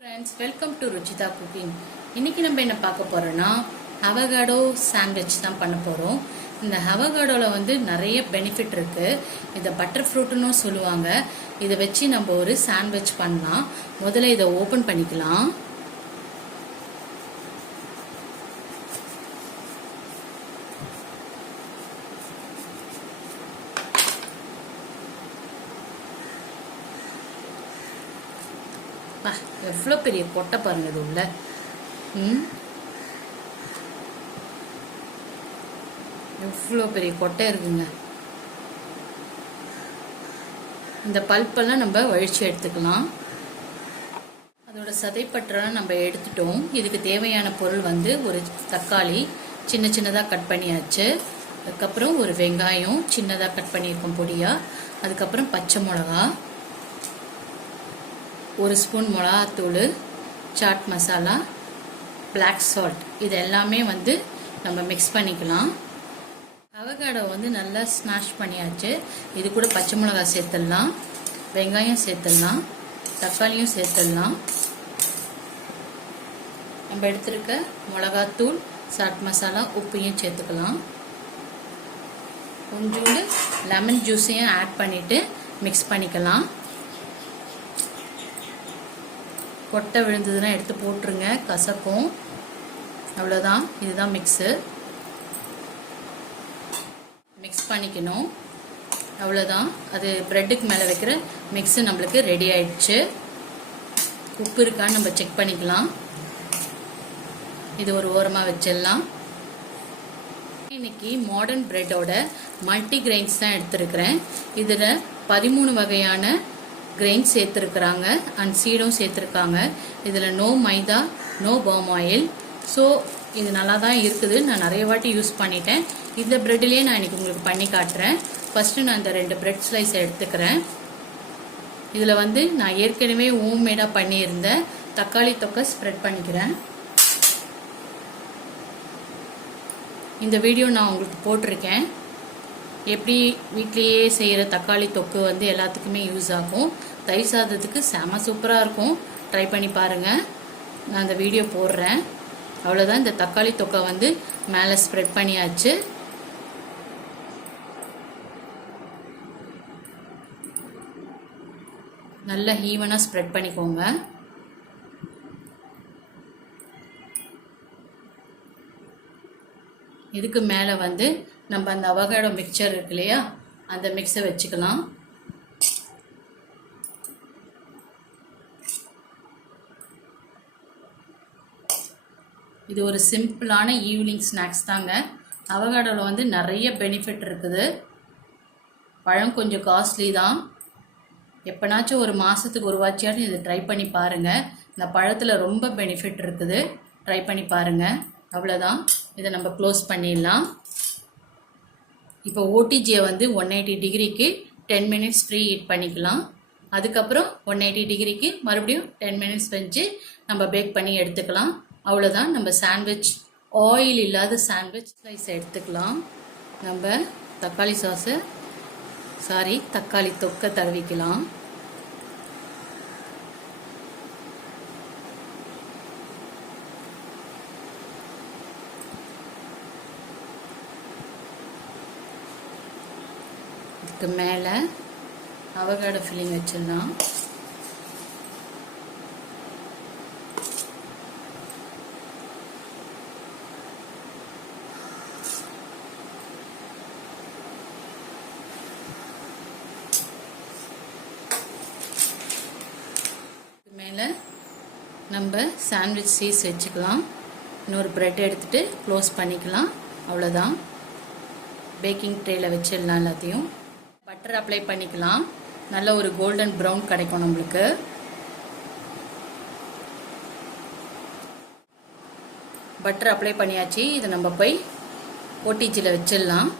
Friends, welcome to Ruchita Cooking. இன்னைக்கு நம்ம என்ன பார்க்க போறோம்னா அவகாடோ சாண்ட்விச் தான் பண்ண போறோம். இந்த அவகாடோல வந்து நிறைய பெனிஃபிட் இருக்கு. இத பட்டர் ஃப்ரூட்னு சொல்லுவாங்க. இத வச்சு நம்ம ஒரு சாண்ட்விச் பண்ணலாம். முதல்ல இத ஓபன் பண்ணிக்கலாம். எவ்வளோ பெரிய கொட்டை பாருங்க இது உள்ள. எவ்வளோ பெரிய கொட்டை இருக்குங்க. இந்த பல்பெல்லாம் நம்ம வழிச்சு எடுத்துக்கலாம். அதோட சதைப்பற்றெல்லாம் நம்ம எடுத்துட்டோம். இதுக்கு தேவையான பொருள் வந்து ஒரு தக்காளி சின்ன சின்னதாக கட் பண்ணியாச்சு. அதுக்கப்புறம் ஒரு வெங்காயம் சின்னதாக கட் பண்ணியிருக்கோம் பொடியா. அதுக்கப்புறம் பச்சை மிளகா, ஒரு ஸ்பூன் மிளகாத்தூள், சாட் மசாலா, பிளாக் சால்ட், இது எல்லாமே வந்து நம்ம மிக்ஸ் பண்ணிக்கலாம். அவகாடோ வந்து நல்லா ஸ்மாஷ் பண்ணியாச்சு. இது கூட பச்சை மிளகா சேர்த்துடலாம், வெங்காயம் சேர்த்துடலாம், தக்காளியும் சேர்த்துடலாம். நம்ம எடுத்துருக்க மிளகாத்தூள், சாட் மசாலா, உப்பையும் சேர்த்துக்கலாம். கொஞ்சோண்டு லெமன் ஜூஸையும் ஆட் பண்ணிட்டு மிக்ஸ் பண்ணிக்கலாம். கொட்டை விழுந்ததுன்னா எடுத்து போட்டுருங்க, கசக்கும். அவ்வளோதான், இதுதான் மிக்ஸு. மிக்ஸ் பண்ணிக்கணும். அவ்வளோதான், அது ப்ரெட்டுக்கு மேலே வைக்கிற மிக்ஸு நம்மளுக்கு ரெடி ஆயிடுச்சு. உப்பு இருக்கான்னு நம்ம செக் பண்ணிக்கலாம். இது ஒரு ஓரமாக வச்சிடலாம். இன்னைக்கு மாடர்ன் பிரெட்டோட மல்டி கிரெயின்ஸ் தான் எடுத்துருக்கிறேன். இதில் 13 வகையான கிரெயின் சேர்த்துருக்குறாங்க அண்ட் சீடும் சேர்த்துருக்காங்க. இதில் நோ மைதா, நோ பாம் ஆயில். ஸோ இது நல்லா தான் இருக்குது. நான் நிறைய வாட்டி யூஸ் பண்ணிட்டேன். இந்த ப்ரெட்லேயே நான் இன்னைக்கு உங்களுக்கு பண்ணி காட்டுறேன். ஃபர்ஸ்ட்டு நான் இந்த 2 பிரெட் ஸ்லைஸ் எடுத்துக்கிறேன். இதில் வந்து நான் ஏற்கனவே ஹோம்மேடாக பண்ணியிருந்த தக்காளி தொக்கை ஸ்ப்ரெட் பண்ணிக்கிறேன். இந்த வீடியோ நான் உங்களுக்கு போட்டிருக்கேன். எப்படி வீட்லேயே செய்கிற தக்காளி தொக்கு வந்து எல்லாத்துக்குமே யூஸ் ஆகும். தயிர் சாதத்துக்கு செம சூப்பராக இருக்கும். ட்ரை பண்ணி பாருங்கள். நான் அந்த வீடியோ போடுறேன். அவ்வளோதான், இந்த தக்காளி தொக்கை வந்து மேலே ஸ்ப்ரெட் பண்ணியாச்சு. நல்லா ஈவனாக ஸ்ப்ரெட் பண்ணிக்கோங்க. இதுக்கு மேலே வந்து நம்ம அந்த அவகாடோ மிக்சர் இருக்கு இல்லையா, அந்த மிக்ஸை வச்சுக்கலாம். இது ஒரு சிம்பிளான ஈவினிங் ஸ்நாக்ஸ் தாங்க. அவகாடோவில் வந்து நிறைய பெனிஃபிட் இருக்குது. பழம் கொஞ்சம் காஸ்ட்லி தான். எப்போனாச்சும் ஒரு மாதத்துக்கு ஒரு வாட்சியாட்டும் இதை ட்ரை பண்ணி பாருங்கள். இந்த பழத்தில் ரொம்ப பெனிஃபிட் இருக்குது. ட்ரை பண்ணி பாருங்கள். அவ்வளோதான், இதை நம்ம க்ளோஸ் பண்ணிடலாம். இப்போ ஓடிஜியை வந்து 180 டிகிரிக்கு 10 மினிட்ஸ் ப்ரீ ஹீட் பண்ணிக்கலாம். அதுக்கப்புறம் 180 டிகிரிக்கு மறுபடியும் 10 மினிட்ஸ் வச்சு நம்ம பேக் பண்ணி எடுத்துக்கலாம். அவ்வளோதான், நம்ம சாண்ட்விச், ஆயில் இல்லாத சாண்ட்விச் ஸ்லைஸ் எடுத்துக்கலாம். நம்ம தக்காளி தொக்கை தடவிக்கலாம். இதுக்கு மேலே அவகாடோ ஃபில்லிங் வச்சிடலாம். மேலே நம்ம சாண்ட்விச் சீஸ் வச்சுக்கலாம். இன்னொரு ப்ரெட் எடுத்துகிட்டு க்ளோஸ் பண்ணிக்கலாம். அவ்வளோதான், பேக்கிங் ட்ரேயில் வச்சிடலாம். எல்லாத்தையும் பட்டர் அப்ளை பண்ணிக்கலாம். நல்ல ஒரு கோல்டன் ப்ரௌன் கிடைக்கும் நம்மளுக்கு. பட்டர் அப்ளை பண்ணியாச்சு. இதை நம்ம போய் ஓடிஜியில் வச்சிடலாம்.